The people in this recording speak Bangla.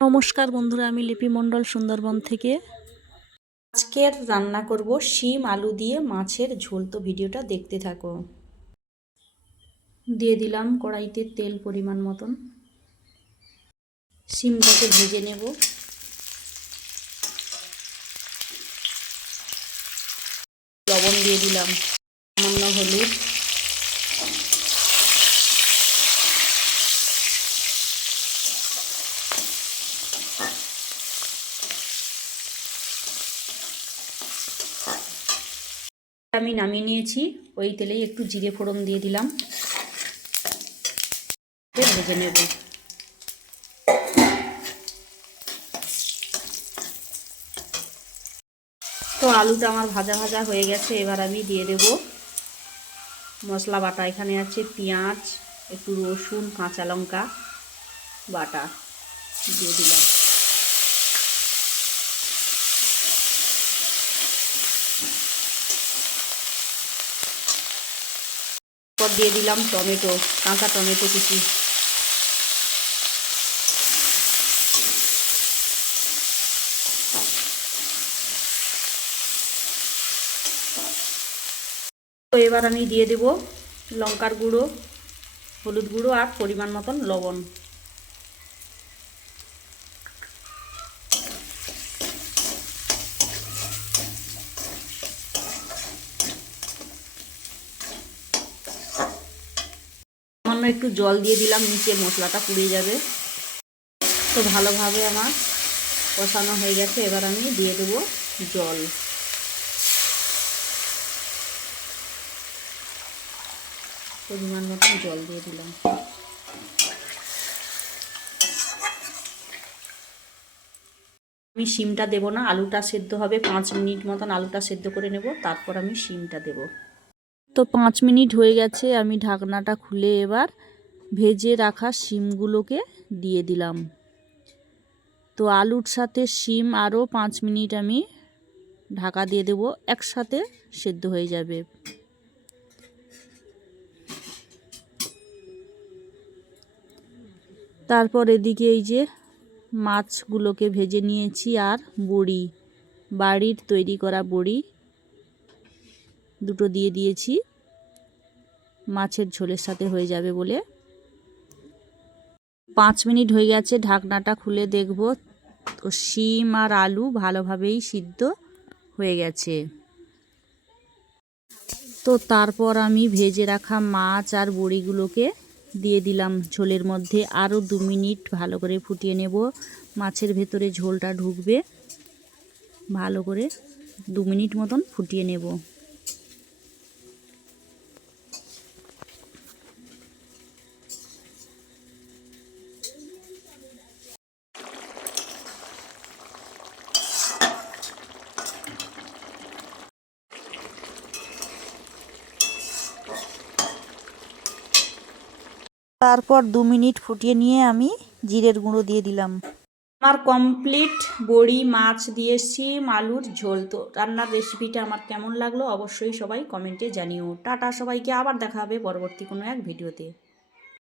নমস্কার বন্ধুরা, আমি লিপি মণ্ডল সুন্দরবন থেকে। আজকের রান্না করব শিম আলু দিয়ে মাছের ঝোল। তো ভিডিওটা দেখতে থাকো। দিয়ে দিলাম কড়াইতে তেল পরিমাণ মতন। শিমটাকে ভেজে নেব। লবণ দিয়ে দিলাম, সামান্য হলুদ, আমি নামিয়ে নিয়েছি। ওই তেলেই একটু জিরে ফোড়ন দিয়ে দিলাম, ভেজে নেব। তো আলুটা আমার ভাজা ভাজা হয়ে গেছে। এবার আমি দিয়ে দেব মশলা বাটা। এখানে আছে পেঁয়াজ, একটু রসুন, কাঁচা লঙ্কা বাটা দিয়ে দিলাম। পর দিয়ে দিলাম টমেটো, কাঁচা টমেটো কুচি। তো এবার আমি দিয়ে দেব লঙ্কার গুঁড়ো, হলুদ গুঁড়ো আর পরিমাণ মতন লবণ। সামান্য একটু জল দিয়ে দিলাম, নিচে মশলাটা পুড়ে যাবে। তো ভালোভাবে আমার কষানো হয়ে গেছে। এবার আমি দিয়ে দেব জল। পরিমাণ মতন জল দিয়ে দিলাম। আমি শিমটা দেব না, আলুটা সেদ্ধ হবে। 5 মিনিট মতন আলুটা সেদ্ধ করে নেব, তারপর আমি শিমটা দেব। তো 5 মিনিট হয়ে গেছে। আমি ঢাকনাটা খুলে এবার ভেজে রাখা শিমগুলোকে দিয়ে দিলাম। তো আলুর সাথে শিম আরও 5 মিনিট আমি ঢাকা দিয়ে দেব, একসাথে সেদ্ধ হয়ে যাবে। তারপর এদিকে এই যে মাছগুলোকে ভেজে নিয়েছি, আর বড়ি, বাড়ির তৈরি করা বড়ি দুটো দিয়ে দিয়েছি, মাছের ঝোলের সাথে হয়ে যাবে বলে। 5 মিনিট হয়ে গেছে, ঢাকনাটা খুলে দেখব। তো শিম আর আলু ভালোভাবেই সিদ্ধ হয়ে গেছে। তো তারপর আমি ভেজে রাখা মাছ আর বড়িগুলোকে দিয়ে দিলাম ঝোলের মধ্যে। আরও 2 মিনিট ভালো করে ফুটিয়ে নেব। মাছের ভেতরে ঝোলটা ঢুকবে, ভালো করে 2 মিনিট মতন ফুটিয়ে নেব। তারপর 2 মিনিট ফুটিয়ে নিয়ে আমি জিরের গুঁড়ো দিয়ে দিলাম। আমার কমপ্লিট বড়ি মাছ দিয়ে শিম আলুর ঝোল। তো রান্নার রেসিপিটা আমার কেমন লাগলো অবশ্যই সবাই কমেন্টে জানিও। টাটা সবাইকে, আবার দেখা হবে পরবর্তী কোনো এক ভিডিওতে।